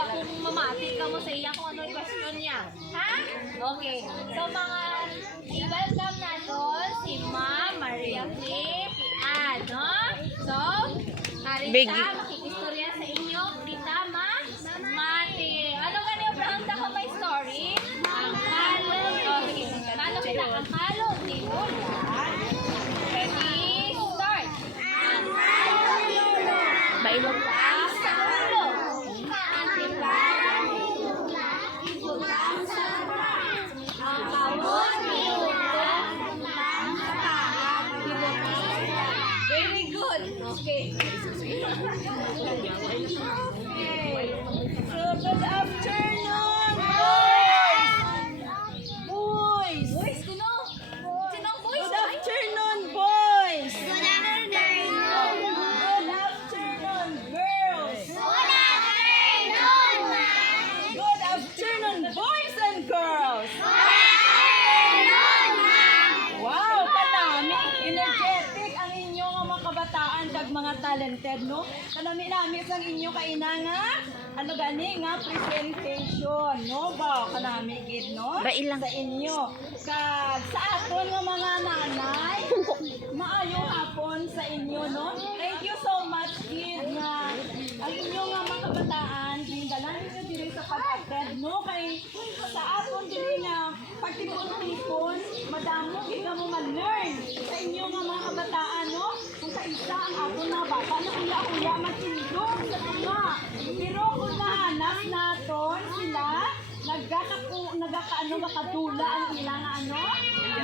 Wa kung mamati ka mo sa iya kung ano yung question niya. Ha? Okay. So, mga i-welcome na doon si Ma'am Maria Pian, no? So, Arisa, makikistorya sa inyo. Tita, Mati. Ano ganyan brown ko may story? Ang kalong. Okay. Ano kita? Ang kalong ni Lola. Ready? Start. Ang kalong ni Lola. Bailog ka sa ulo. Ang tibaran ni Lola. Isulang sa mata. Ang kamot ni Lola. Ang kahat. Very good. Okay. So, good afternoon, boys! Boys! Boys, sino? Sinong boys? Good afternoon, boys! Good afternoon. Good afternoon, girls! Good afternoon, boys and girls! Wow, kanami, energetic ang inyong mga kabataan kag mga talented, no? Kanami-nami ang inyong kainanga, ano gani nga presentation, no? Ba, kanami gid, no? Sa inyo. Kag sa aton nga mga nanay, maayong hapon sa inyo, no? Thank you so much, kid, nga ang inyong nga mga kabataan, gindalan niyo diri sa pag-attend, no? Kay sa aton diri nga pagtipon-tipon, madamo gid ka mo ma-learn sa inyo nga mga kabataan, no? Kung sa isa ang aton na bata na uya-uya matindog sa tuma. Pero kung nahanap naton sila, nakadula ang ilang ano,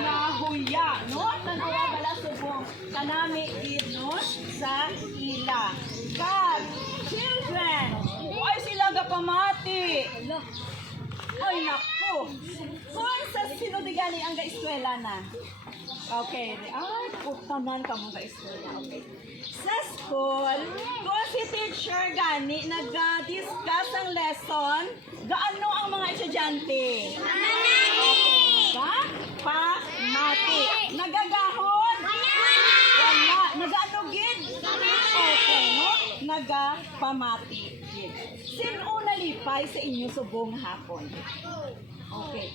nahuya, no? Tanawa bala subong kanami gid, no? Sa ila. God, children, why sila gapamati? Ay, naku. Kung sa sinudigani ang ga-eskwela na. Okay. Ay, putanan ka mo ga-eskwela. Okay. Sa school, kung si teacher gani nag-discuss ang lesson, gaano ang mga estudyante? Okay. Pamati. Nagagahon? Wala. Nagaanugid? Okay, no? Nagapamati. Sino nalipay sa inyo subong hapon? Okay.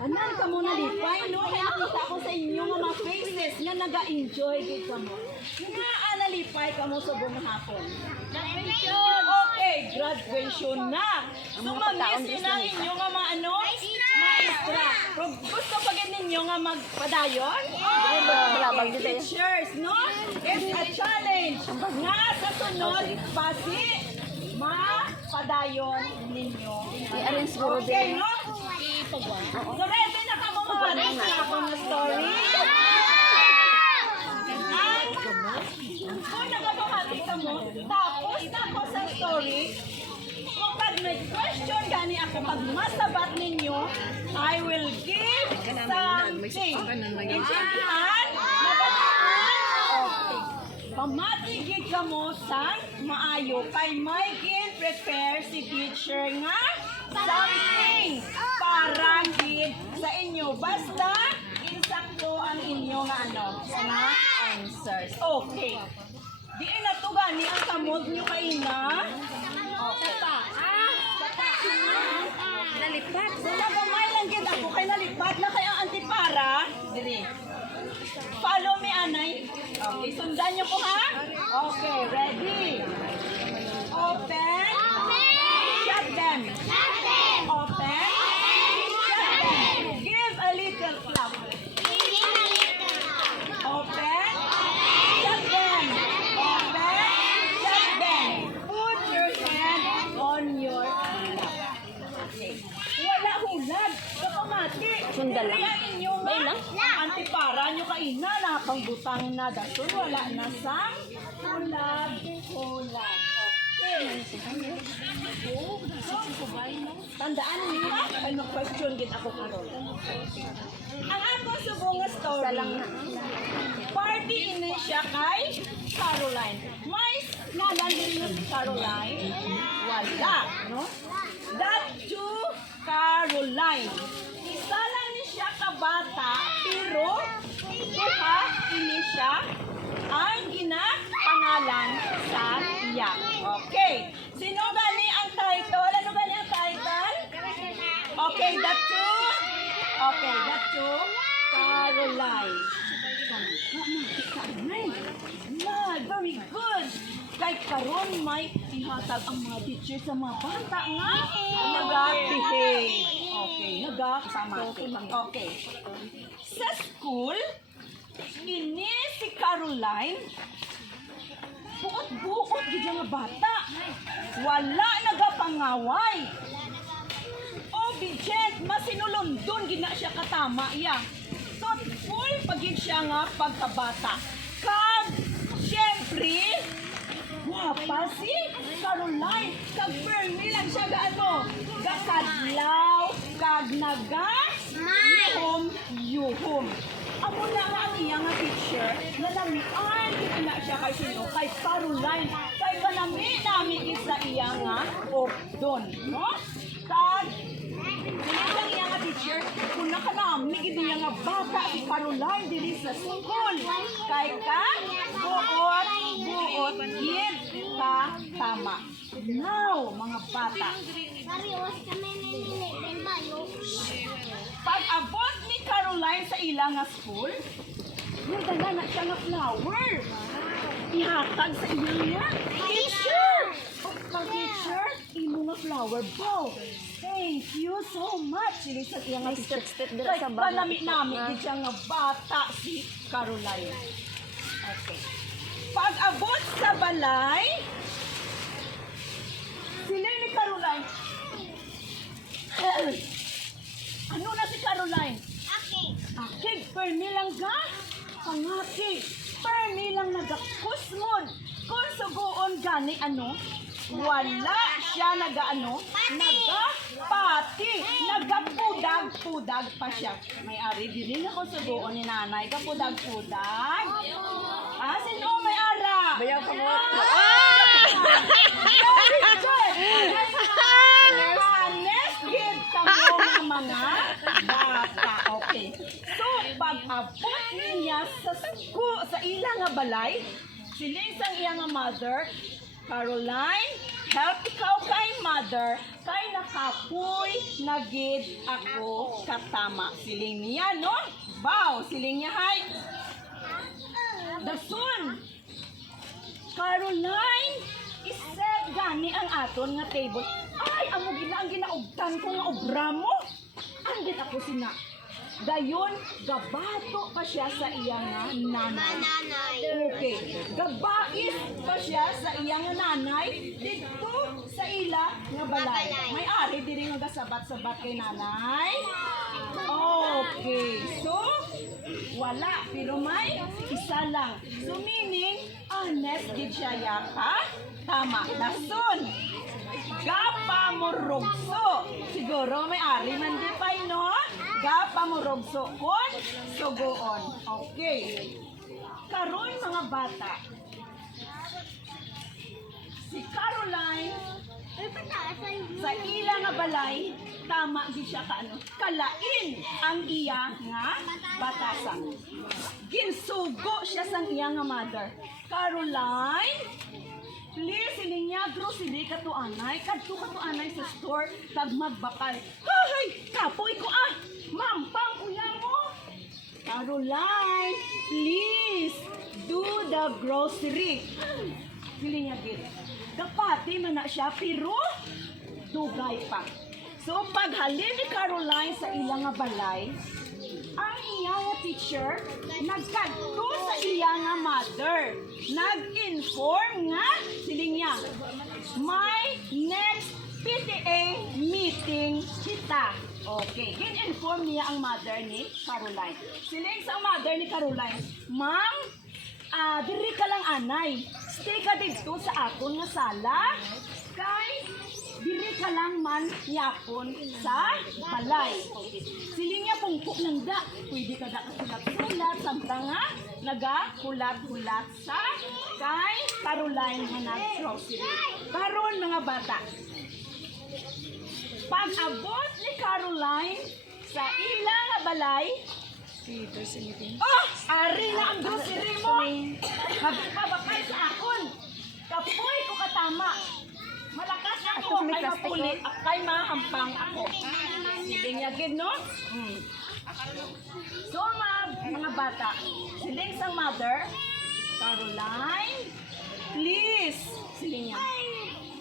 Anan ka muna lipay, no? Kaya nakita ko sa inyo nga mga faces nga naga-enjoy gid ka mo. Nga nalipay ka mo subong hapon. Graduation. Okay, graduation na. So, mag-miss nyo na inyo nga mga ano? Maestra. Kung gusto pa gid ninyo nga magpadayon? Teachers, no? It's a challenge. Nga sa sunod, pasi, mapadayon ninyo. Okay, no? So, ready na ka mo mawarin sa akong story? Kung nagpapahati ka mo, tapos na ako sa story, kung pag may question gani ako, pag masabat ninyo, I will give something. Intindihan? Nabataan? Okay. Pamatigig ka mo sa maayo, kay may prepare si teacher nga something para gid sa inyo. Basta, insakto ang inyo nga ano, mga answers. Okay. Di na to gani ang kamot nyo kayo na. Okay. Nalipat. So, nagamay lang gid ako kay nalipat na kay ang antipara. Dili. Follow me, anay. Okay, sundan nyo po ha. Okay, ready? Open. Shut them. Open. Shut them. Give a little clap. Open. Shut them. Open. Shut them. Put your hand on your lap. Okay. Wala hulad. Kapamati. Sundal lang. Kaya inyong antipara nyo kaina na pangbutang na dasun. Wala na sa hulad. Hulad. Tandaan niyo ha? Ay, mag-question gid ako karon. Ang ako subong nga story, party ini siya kay Caroline. May ngalan din na si Caroline? Wala, no? That to Caroline. Isa lang ni siya kabata, pero duha ini siya ang ginapangalan sa iya. Okay. Sino gani ang title? Ano that to? Okay, that to Caroline. Very good. Kay karon may ihatag ang mga teacher sa mga bata nga nag-behave. Okay, Okay. Sa school, ini si Caroline, buot-buot gid nga bata. Wala nagapangaway. Obedient, masinulundon gid na siya katama iya. Thoughtful pagid siya nga pagkabata. Kag syempre, wapa si Caroline. Kag firme lang siya gaano. Gakadlaw, kag yuhom. Amo na nga ang iya nga teacher, nalamian na siya kay sino? Kay Caroline. Kay kanami namin isa iya nga opdon, no? Kag ang iya nga teacher, kung nakanami gid iya nga bata si Caroline diri sa school. Kay ka buot gid ka tama. Now, mga bata, pag-abot ni Caroline sa ilang nga school, nagdala na siya nga flower. Ihatag sa ilang nga teacher. Pag-teacher, imo nga flower bow. Thank you so much. Sili sa ilang nga teacher. Kaya panami-nami din siya nga bata si Caroline. Okay. Pag-abot sa balay, sila ni Caroline. Ano na si Caroline? Akig, permi lang ga? Pangakig, permi lang nagakusmod. Kung sugoon gani ano, wala siya nagaano, nagapati, nagapudag-pudag pa siya. May ari, dili na ko sugoon ni nanay, kapudag-pudag. Ah, sino may ara? Bayaw ka mo. Very good! Honest, give kamo ng mga bata. Okay. So, pag-abot niya sa ilang nga balay, siling sang iyang nga mother, Caroline, help ikaw kay mother, kay nakapoy nagid ako katama. Siling niya, no? Bow, siling niya, hay. Dasun, Caroline, iset gani ang aton nga table. Ay, amo gina ang ginaugtan ko nga obra mo. Andit ako sina. Dayon, gabato pa siya sa iyang nga nanay. Okay. Gabais pa siya sa iyang nga nanay dito sa ila nga balay. May ari diri nga gasabat-sabat kay nanay. Okay. So, wala. Pero may isa lang. So, meaning, honest gid siya yaka. Tama. Dason. Gapa mo rogso. Siguro may ari man di pa, no? Gapa mo rogso kon sugoon. Okay. Karon mga bata. Si Caroline sa ila nga balay, tama di siya kaano, kalain ang iya nga batasan. Ginsugo siya sang iya nga mother. Caroline, please, sininya grocery ka to anay. Kadto ka to anay sa store. Tag magbakal. Ay, kapoy ko ah. Mampang kuya mo. Caroline, please, do the grocery. Sininya gid. Kapati man na siya, pero dugay pa. So, paghalin ni Caroline sa ilang nga balay, ang iya nga teacher nagkadto sa iya nga mother. Nag-inform nga siling niya, may next PTA meeting kita. Okay, gin-inform niya ang mother ni Caroline. Siling sa mother ni Caroline, ma'am, diri ka lang anay. Stay ka dito sa akon nga sala. Kay diri ka lang man yapon sa balay. Siling niya pungkok ng da. Pwede ka da kasulat-sulat. Samtang nga, nagahulat-hulat sa kay Caroline nga nag-grocery. Karon mga bata, pag-abot ni Caroline sa ilang nga balay, oh! Ari na ang grocery mo! Kabakay sa akon! Kapoy ko katama! Malakas ako ako kay mapuli, kay mahampang ako. Siling niya gid, no? So, mga bata, siling sang mother, Caroline, please, siling niya.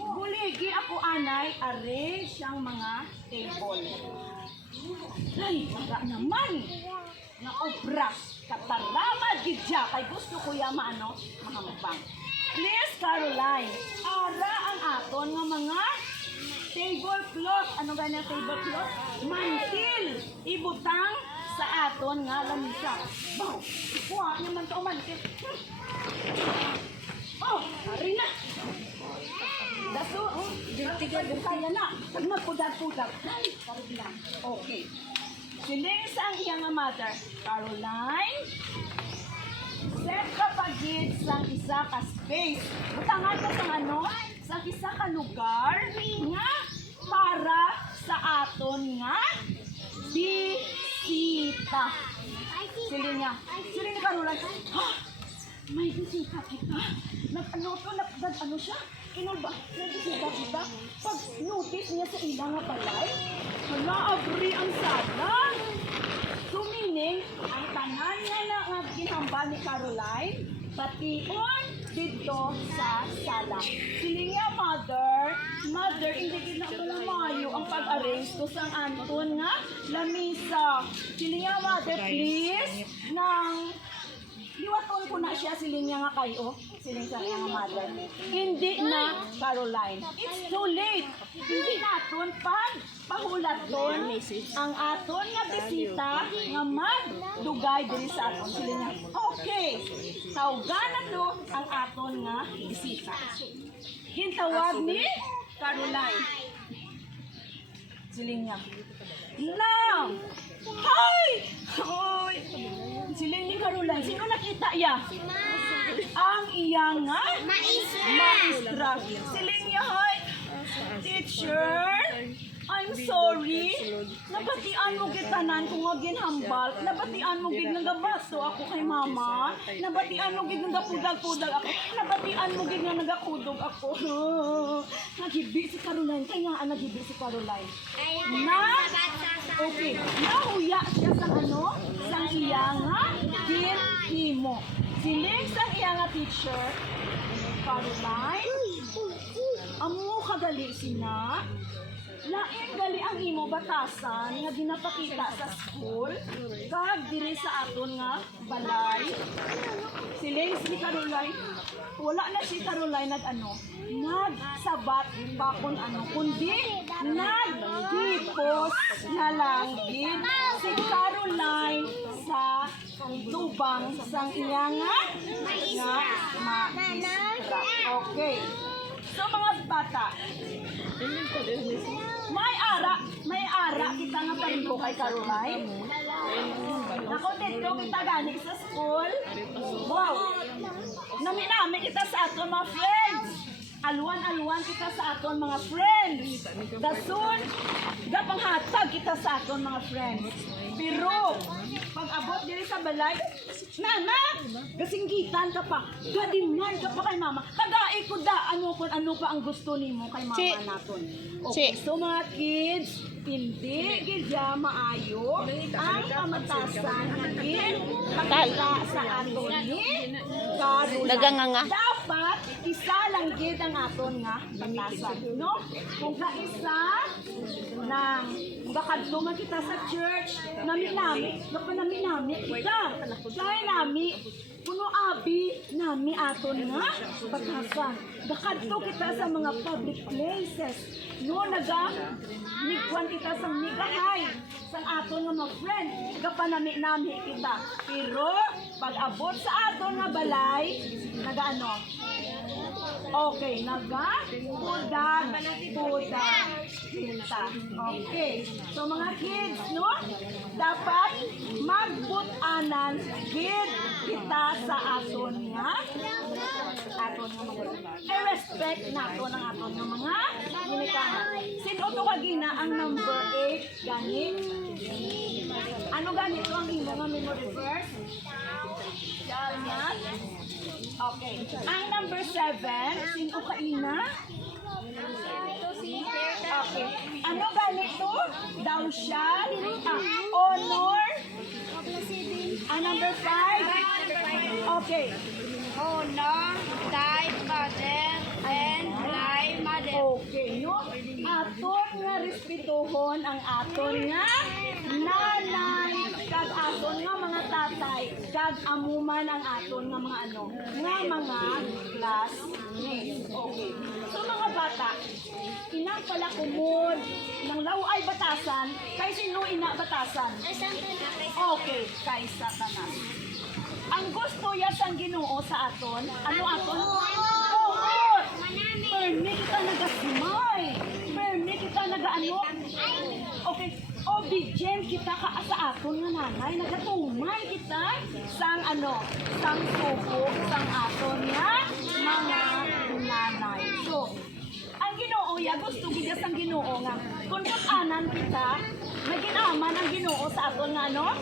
Buligi ako anay, arrange siyang mga table. Ay, taga naman. Na obra, katarama gidya, kay gusto ko ya maano, mahampang. Please, Caroline, ara ang aton nga mga tablecloth. Ano ba na tablecloth? Mantil. Ibutang sa aton nga lamisa. Baw, kuha naman to mantil. Oh, ari na. Daso, kaya na. Pag magpudag-pudag. Okay. Siling sa ang iyang mother, Caroline, set ka pagid sa isa ka space. Butangan ka sa ano? Sa isa ka lugar nga para sa aton nga bisita. Siling niya. Siling ni Caroline, ha? May bisita kita. Nag-ano to? Nag-ano siya? Kinaba? Nag-bisita kita? Pag-notice niya sa ilang nga balay, wala agree ang sala. So meaning, ang tanan niya na nga ginhamba ni Caroline, patiun dito sa sala. Siling niya, mother, hindi na ko mayo ang pag-arrange ko sa anton nga lamisa. Siling niya, mother, please, nang liwaton ko na siya, siling niya nga kayo, siling sa niya nga mother. Hindi na, Caroline. It's too late. Hindi naton pahulaton ang aton nga bisita nga magdugay diri sa aton. Siling niya, okay, tawgan na to ang aton nga bisita. Hintawag ni Caroline. Siling niya, lang! Ay! Ay! Siling ni Caroline, sino nakita ya? Ang iyang nga? Maestra. Siling niya, hay! Teacher, I'm sorry. Nabatian mo gitanan kung nga ginhambal. Nabatian mo gid nga baso ako kay mama. Nabatian mo gid nga pudag-pudag ako. Nabatian mo gid nga nagakudog ako. Nagibi si Caroline. Kaya nagibi si Caroline. Okay. Nahuya siya sa ano? Sang iya nga ginhimo. Siling sang iya nga teacher, Caroline, amo kadali sina. Lain gali ang imo batasan nga ginapakita sa school kag diri sa aton nga balay. Siling si Caroline, wala na si Caroline nagsabat bakon kundi naghipos na lang gid si Caroline sa tubang sang iya nga maestra. Okay. So mga bata, may ara kita nga palimbo kay Caroline. Nako dito kita gani sa school. Wow. Nami kita sa aton mga friends. Alwan kita sa aton mga friends. Dasun, gapanghatag kita sa aton mga friends. Pero pag abot diri sa balay, nana, gasinggitan ka pa. Gadiman ka pa kay mama. Kadaay ko da ano pa ang gusto nimo kay mama naton. Okay, so mga kids, hindi gidya maayo ang kamatasan ngin pagkala sa aton ni Caroline. Dapat isa lang gid ang aton nga batasan, no? Kung kaisa nang bakadto man kita sa church, nami kita. Kaya nami puno abi nami aton nga batasan. Bakadto kita sa mga public places, no? Nigwan kita sa migahay sa aton nga mga friend, gapanami kita. Pero pag abot sa aton nga balay, nagaano? Okay, pudag kita. Okay. So mga kids, no? Dapat magbut-anan gid kita sa aton nga i-respect naton ang aton nga mga ginikanan. Sino to kagina ang number 8 gani? Ano ganito ang imo nga memory verse? Okay. Ang number 7, sino kaina? Ito si Berta. Okay. Ano ganito? Thou shalt honor. Number 5. Okay. Honor thy father and thy mother. Okay, no? Aton nga respetuhon ang aton nga nanay, kag aton nga mga tatay, kag amuman ang aton nga mga ano, nga mga classmates. Okay. So mga bata, inang pala kumod ng laway batasan, kay sino ina batasan? Okay, kay Satanas. Ang gusto ya sang Ginoo sa aton, ano aton? Buot! Permi kita nagasimay. Permi kita nagaano. Okay, obedient kita ka sa aton nga nanay. Nagatumay kita sang ano, sang suko, sang aton nga mga nanay. So, ang Ginoo ya gusto gid sang Ginoo nga kun anan kita naginaman ang Ginoo sa aton nga ano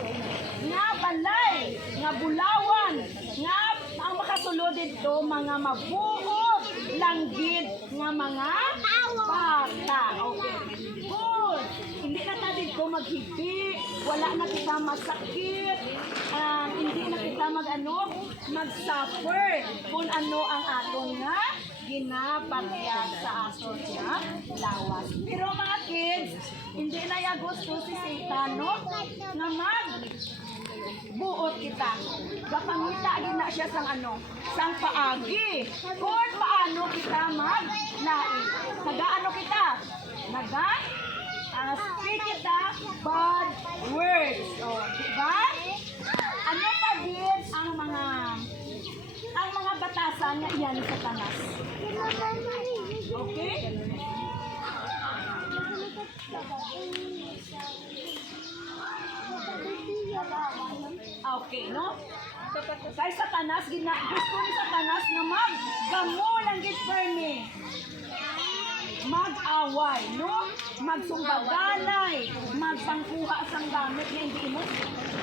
nga balay nga bulawan nga ang makasulod dito mga mabuot langgid nga mga bata. Okay. Good. Hindi na ta dito maghibi, wala na kita masakit, hindi na kita mag-suffer kung ano ang aton nga ginapagyan sa aton nga lawas. Pero mga kids, hindi na ya gusto si Satan, no? Nga buot kita. Gapangita din na siya sang ano, sang paagi. Kung paano kita mag-lain. Nagaano kita? Speak kita bad words. O, diba? Ano pa din ang mga batasan na iyan sa Satanas? Okay? Okay, no? Kay Satanas, gusto ni Satanas na maggamo lang gid permi. Mag-away, no? Magsumbaganay, magpangkuha sang gamit nga hindi mo.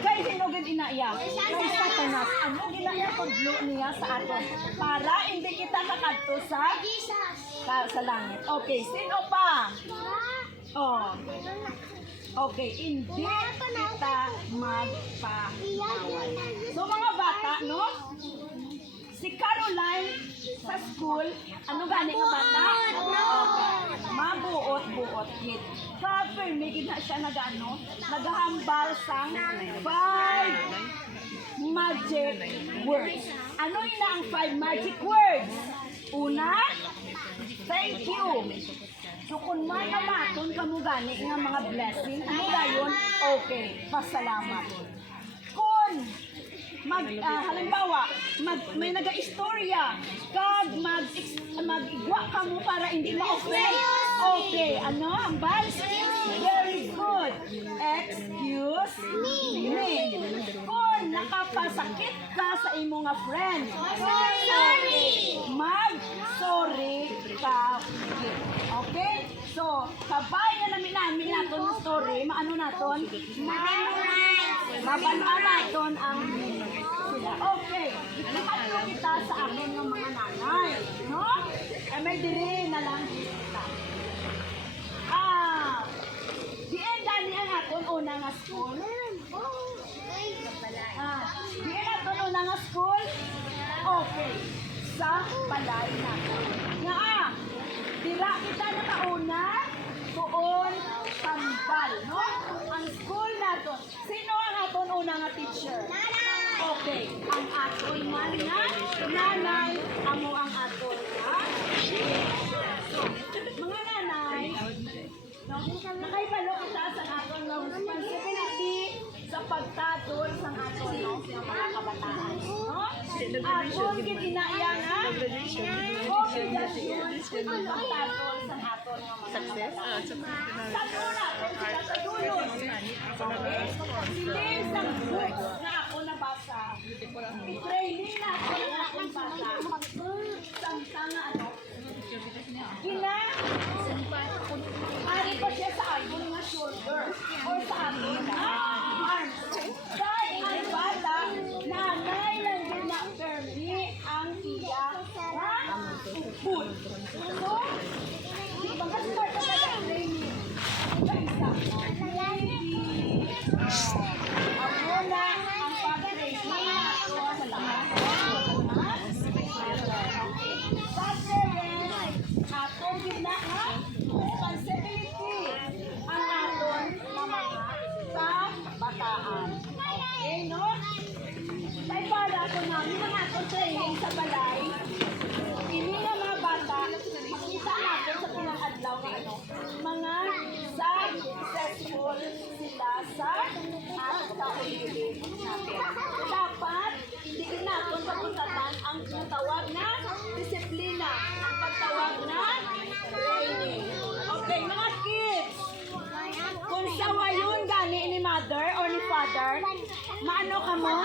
Kay sino gid inaiya? Kay Satanas. Ano ginaya tudlo niya sa aton para hindi kita kakadto sa langit. Okay, sino pa? Oh. Okay, hindi kita magpa-away. So mga bata, no? Si Caroline sa school, ano gani nga bata? Mabuot-buot hit. Kapag may gina siya naghahambal sang 5 magic words. Ano ina ang 5 magic words? Una, thank you. So kung may amaton kamo gani nga mga blessing, ano dayon? Okay, pasalamat. Kung halimbawa, may naga-istorya, kag mag-igwa ka mo para hindi ma-offend. Okay, ano? Ang bal? Very good. Excuse me. Kung nakapasakit ka sa imo nga friend, sorry. Mag-sorry ka. Okay? So, kabay na namin naton ng story, maano naton? Mabanaan naton ang sila. Okay. Maano kita sa akin ng mga nanay. No? May diri na lang kita. Diyan dani ang aton una nga school. Diyan aton una nga school. Okay. Sa balay natin. Nga dira kita nakauna tuon tambal, no? Ang school naton. Sino ang aton una nga teacher? Okay, ang aton man nga nanay, amo ang aton nga. So, mga nanay, no? Nakaibalo kita sa aton nga responsibility sa pagtatol sa aton mga kabataan, no? Aton gid inaiya nga obligasyon ang pagtatol sa aton nga mga kabataan. Tatlo natin sila sa dulo. Hindi isang books na ako nabasa. I-training na ako ng aking bata. Samtang ano, ari pa siya sa aton nga shoulder or sa aton nga arms. Dahil ang bata, nanay lang din na permi ang iya nga food. So, successful sila sa kaulitin natin. Dapat, hindi natin pag-usapan ang tawag na disiplina, ang pagtawag na training. Okay, mga kids, kung sawa yun gani ni mother or ni father, maano ka mo?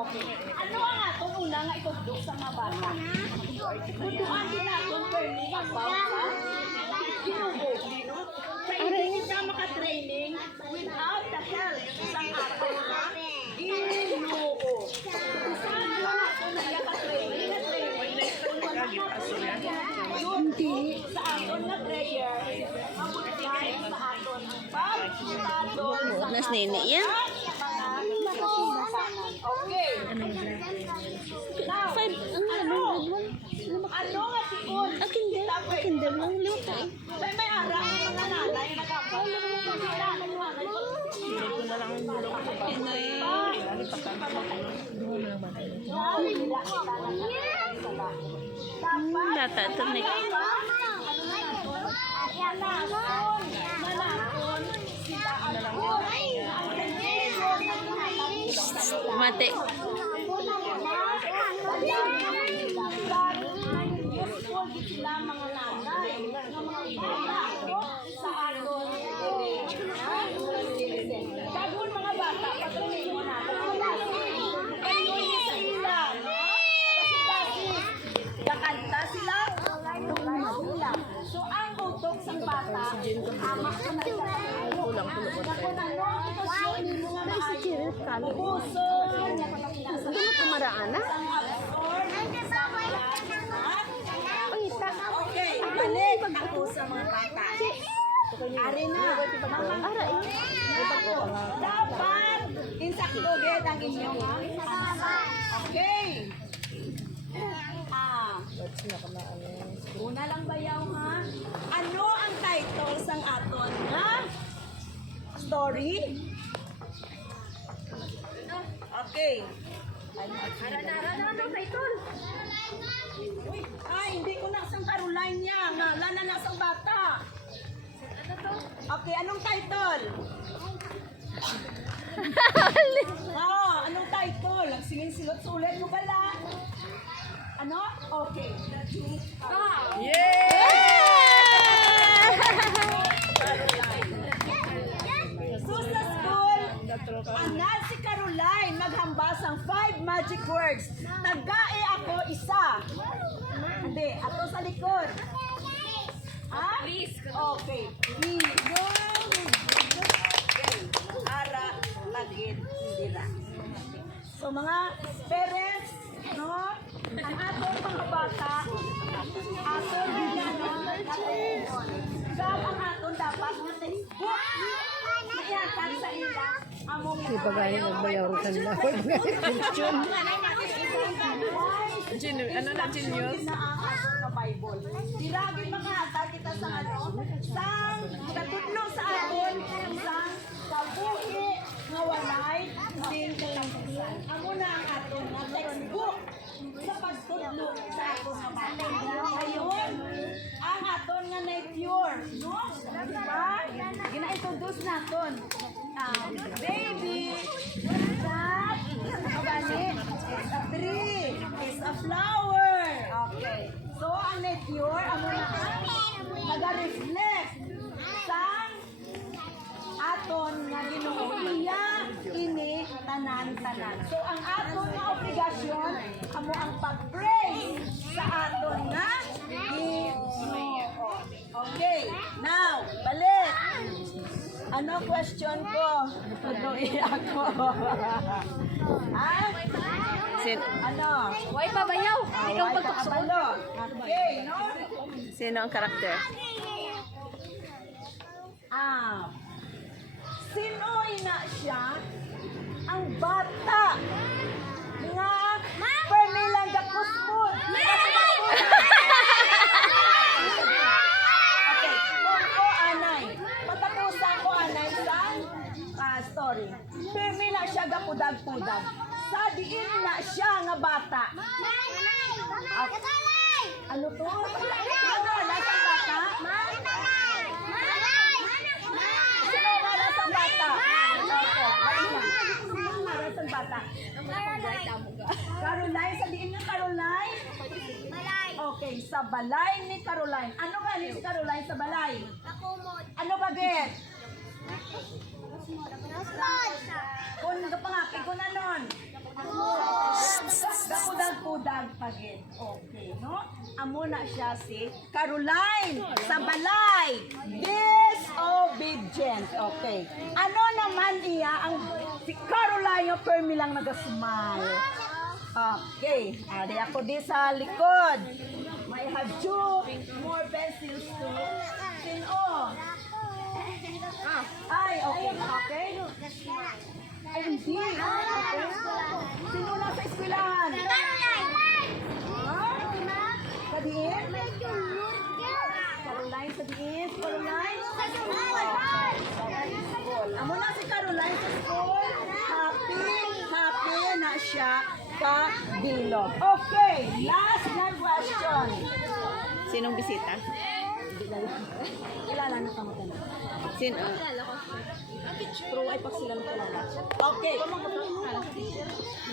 Okay. Ano ang atong una nga itugdog sa mga bata? Tutuan din natin learning about Ginoo. Kaya hindi ka makatraining without the help sa ating Ginoo. Saan mo natin nagkaka-training na training? Hindi. Sa aton na prayer, mabutay sa aton pagkitado sa Nas nene yan. Okay. Now, ano nga tikon? Kinder lang luto. May ara ang mga nanay na kapal. Data ito na. Mati. Sila mga nanay, mga bata sa aton Dagon mga bata, patrolin mo natin. Kanyo sa ila, no? Kasi kakanta sila, magulang. So, ang utok sa bata, ama ko na siya. Ako na, no? Ito siya, hindi mo nga maayon. Puso, Ano kumaraan na? okay, balik ako sa mga bata. Ari na. Dapat insakto ged ang inyong okay. Una lang bayaw ha. Ano ang title sang aton nga story? Okay. Ara title. Ay, hindi ko na sang Caroline niya. Ngalan na sa bata. Ano to? Okay, anong title? Anong title? Ang silot sulit mo pala. Ano? Okay. So sa school, anad si Caroline maghambas ang 5 magic words. Nagae ako isa. Hindi, ato sa likod. Ha? Please. Okay. Ara, lagid, dira. So mga parents, no? Ang atong mga bata, atong ang aton dapat na textbook. Ihatag sa ila. Among Ibagay nagbayaw sa nila. Ano na genius? Na ang aton na Bible. Diragin mga hatag kita sa ano? Sang katudlo sa aton sang kabuhi nga walay din kalampasan. Amo na ang aton nga textbook sa pagtudlo sa aton nga bata. Ayon, ang aton nga nature, no? Diba? Gina-introduce naton. Baby, that, is a tree, is a flower. Okay. So, ang nature, amo na ang nag-reflect sa aton nga Ginoo iya ini tanan-tanan. So, ang aton nga obligasyon, amo ang pag-pray sa aton nga Ginoo. Okay. Now, balik. Ano question ko? Tuloy ako. Ha? Ano? Huwag pa bayaw. Ikaw Ay, pagtukso. kakabalo. Okay, no? Sino ang karakter? Sino ina siya? Ang bata. Nga, permilang gakusmod. Okay, kung ko anay. Patapusan ko anay sa story. Permila siya gapudag-pudag. Sa diin na siya nga bata. Ano to? Wala Caroline, sabihin niyo Caroline. Okay, sa balay ni Caroline. Ano galing si Caroline sa balay? Ano ba, Get? Kung pangaki ko na nun. Dakudag-kudag pagin. Okay, no? Amo na siya si Caroline sa balay. Disobedient. Okay. Ano naman iya ang si Caroline yung permi lang nag-smile. Okay. Ari ako di sa likod. May have two more pencils to sino? Ay, okay. Okay. Ay, hindi. Okay. Sino na sa eskwelahan? Sa diin? Caroline sa diin? Caroline? Amo na si Caroline sa school. Happy na siya ka bilog. Okay, last na question. Sinong bisita? Kilala na ka mo tayo. Sino? Pero ay pag sila kilala. Okay.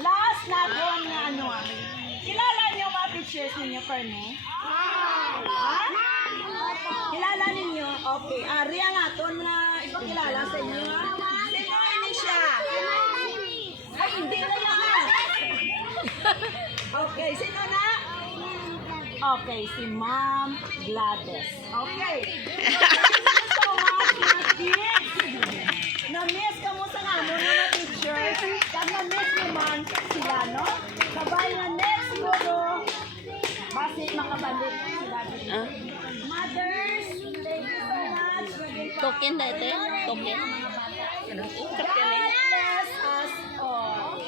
Last na buwan na ano. Kilala niyo mga pictures ninyo, Fernie? Ha? Kilala ninyo? Okay. Riya nga, ito na ipakilala sa inyo. Sino ini siya? Ay, hindi na yan. Okay, sino na? Okay, si Ma'am Gladys. Okay. So much, mga kids. Na-miss ka mo sa nga mo na teacher. Kag na-miss naman sila, no? Sabay na next siguro. Basi makabalik sila dito. Mothers, thank you so much. Token na ito? Token? Ano? Token God bless us all.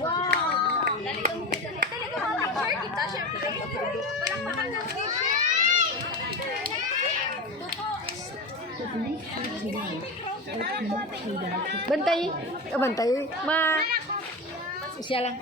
Wow! Dali ka picture kita, syempre. Palakpakan ng picture. Bantay. Bantay. Siya lang.